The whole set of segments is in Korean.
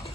거?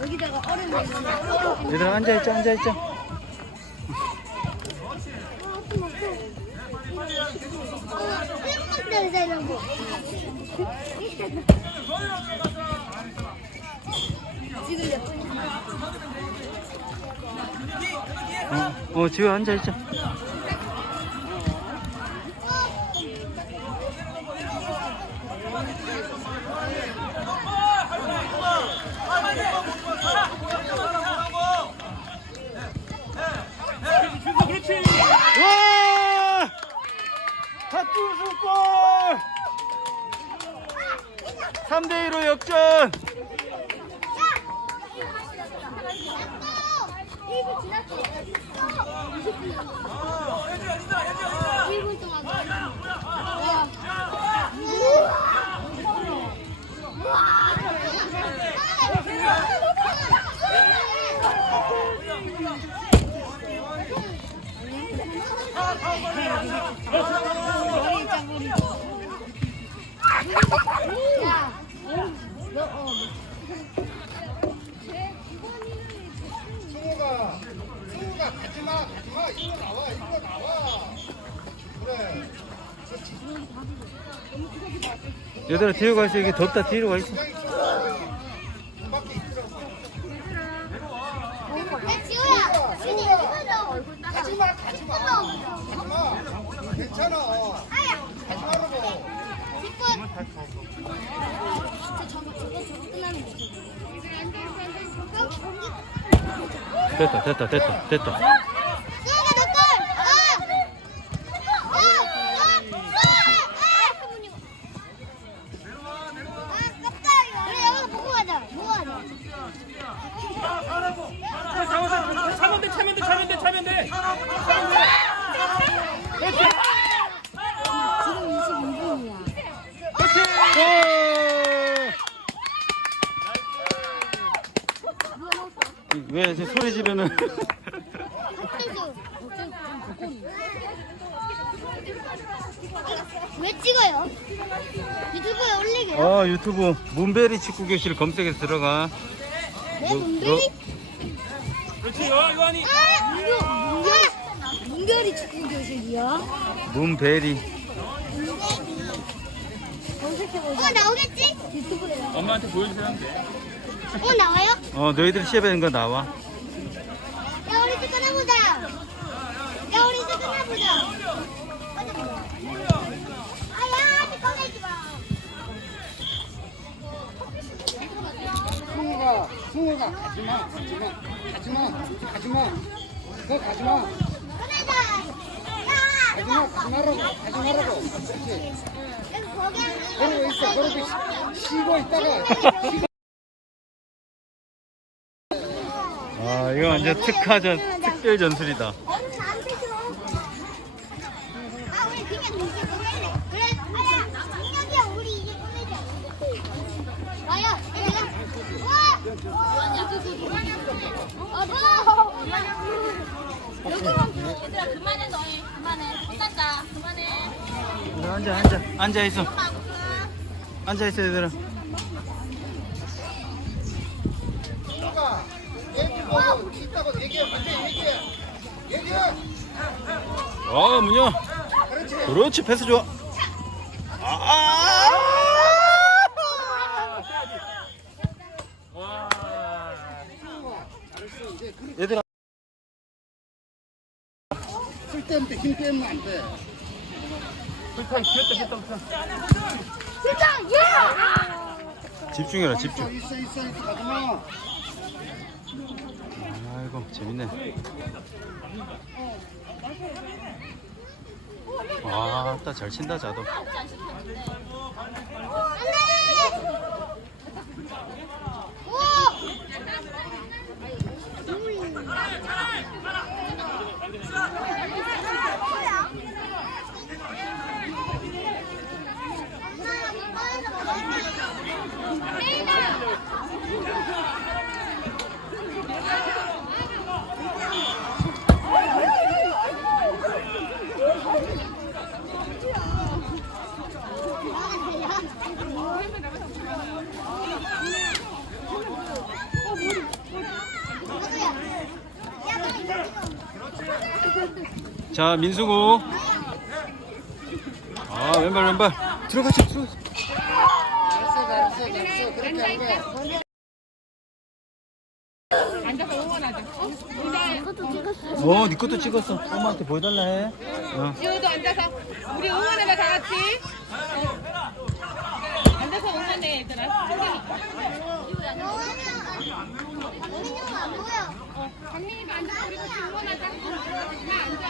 여기다가 얼음 넣으면 얘들아 앉아있자 앉아있자 어, 어 지금 앉아있자 와! 박준수골! 3대2로 역전! 일분 지났어. 1분 동안. 야, 가 가지마 가지마 이거 나와 이거 나와 그래 얘들아 뒤로 가 있어 이게 덥다 뒤로 가 있어 밖에 있더라고 야, 지호야. 진이 이거도 얼굴 따라. 가지마 가지마 가지마 괜찮아 아야. 가지마라고 10분. 저 저거 저거 저거 끝나면 돼. 됐다 됐다 됐다 됐다 수아가 너 골. 아. 아. 아. 아. 아, 깝다 이거. 그래 여기서 보고 가자. 보고 가자. 차면 돼, 차면 돼, 차면 돼, 차면 돼. 지금 22분이야. 왜 이제 소리 지르는 왜 찍어요? 유튜브에 올리게요? 어 유튜브 문베리 축구 교실 검색해서 들어가 네, 너- 문별이? 그렇지, 요, 요한이. 아! 문별, 문별, 문별이 축구 교실이야? 문베리 검색해보자. 어, 나오겠지? 유튜브에. 엄마한테 보여주세요. 어, 나와요? 어 너희들 시합하는 거 나와 야, 우리 집 끊어보자. 야, 우리 집 끊어보자. 아, 야, 아직 꺼내지 마. 승우가 승우가 가지마 가지마 가지마 가지마 너 가지마 꺼내자. 야, 가지마 가지마라고 가지마라고 그렇지 여기 거기 그러고 있어 그러고 있어 쉬고 있다가 아 이거 완전 특화전 특별 전술이다. 아, 얘들아. 와! 어, 뭐? 그만해 너희 그만해 혼났다 그만해 앉아 앉아 앉아 있어 앉아 있어 얘들아 아 문여 그렇지 그렇지 패스 좋아. 아! 이제 그렇게 얘들아. 때문에 힘 빼면 안 돼. 불타 귀엽다 귀엽다 불타 진짜 예! 집중해라 집중. 있어 있어 있어. 가지마. 아이고 재밌네 와따 잘 친다 자도 안돼! 자 민수구 아 왼발 왼발 그렇게 안 돼. 어, 니 것도 찍었어. 엄마한테 보여달라 해. 어. 지호도 앉아서 우리 응원해봐 다 같이 앉아서 응원해 얘들아 안 보여. 강민이가 앉아서 우리 같이 응원하자 다 앉아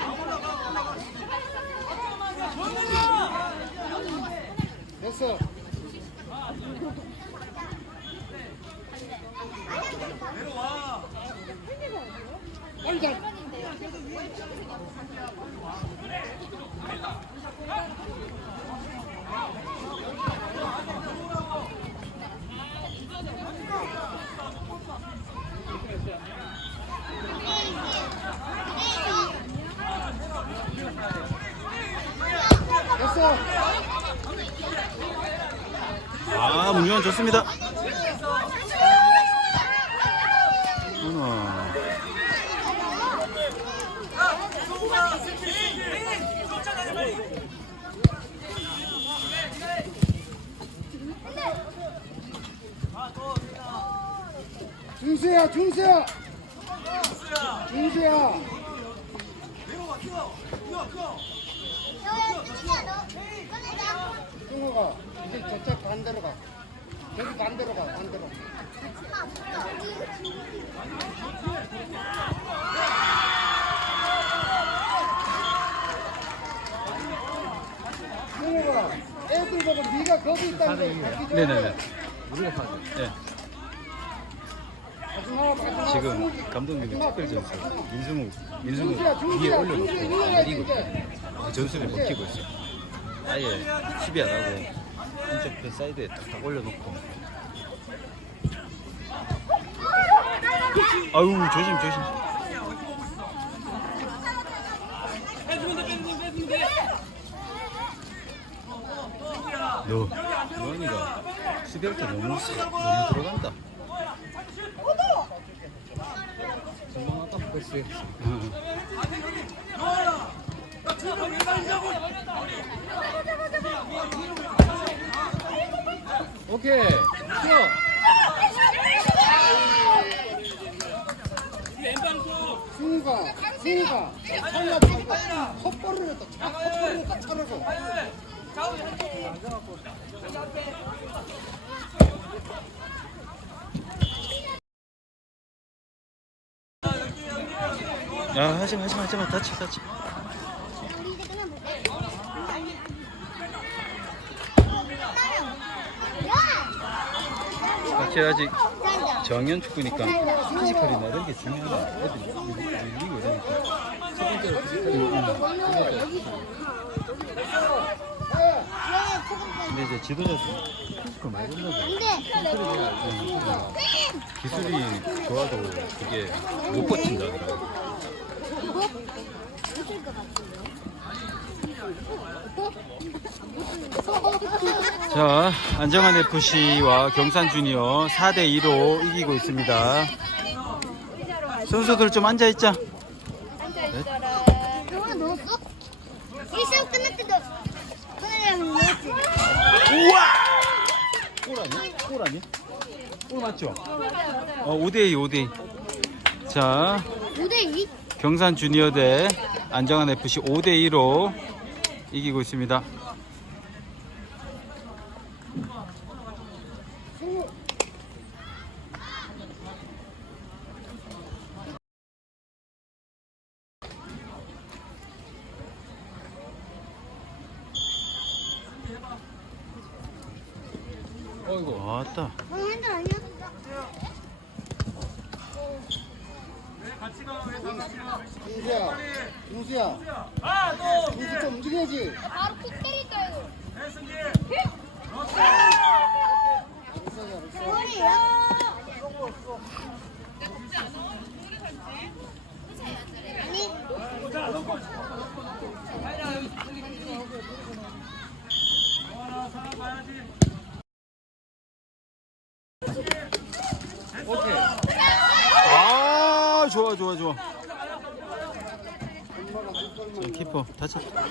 됐어. 됐어. 아, 문유원 좋습니다. 하나. 준수야 너 꺼내자. 승호가 이제 저쪽 반대로 가. 저기 반대로 가 반대로. 승호가 애들 보고 네가 거기 있다는 거 네네네. 우리가 파죠. 네. 지금 감독님이 특별 민수무 민수무 중지야, 위에 올려놓고 내리고. 그 전술을 먹히고 있어. 아예 수비 안 하고 한쪽 편 사이드에 딱 올려놓고. 아유 조심 조심. 너 노원이가 수비할 때 너무 세- 너무 들어간다. 성공하다 그렇지 응. 오케이. 뛰어 승우가 승우가 살려보니까 헛벌을 했다 차 헛벌을 했다 차라고 야 하지마 하지마 하지마. 다치 다치. 우리 이제 끝나볼게. 야! 사실 아직 자, 정연 축구니까 피지컬이나 이런 게 중요하다. 애들이 밀리고 이러니까. 첫 번째로 근데 이제 지도자도 피지컬 많이 된다고. 기술이 좋아도 그게 못 버틴다. 못쓸것 같은데. 자, 안정환 FC와 경산 주니어 4대 2로 이기고 있습니다. 선수들 좀 앉아 있자. 영화 넣었어? 1시험 끝날 때도 끝내려면 넣었지. 우와! 골 아니야? 골 아니야? 골 맞죠? 어, 5대 2, 5대 2. 자, 5대 2? 경산 주니어 대 안정환 FC 5대 2로 이기고 있습니다. 어이구. 왔다. 어, 핸들 아니야? 윤수야. 윤수야. 윤수 좀 움직여야지. 바로 킥 때릴까요? 머리야? 아니, 오케이. 좋아, 좋아, 좋아. 자, 키퍼 다쳤다.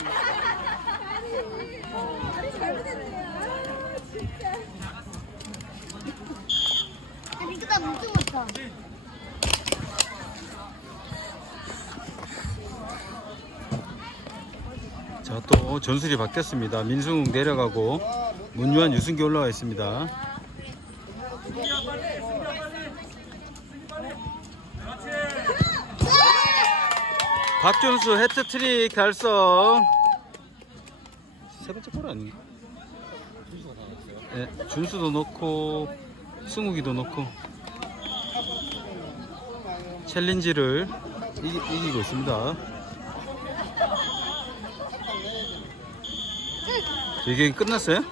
아니, 그다 못 죽었어. 자, 또 전술이 바뀌었습니다. 민승욱 내려가고 문유한 유승기 올라와 있습니다. 박준수 해트트릭 달성. 세 번째 골 아닌가? 네, 준수도 넣고 승욱이도 넣고 챌린지를 이기, 이기고 있습니다. 이게 끝났어요?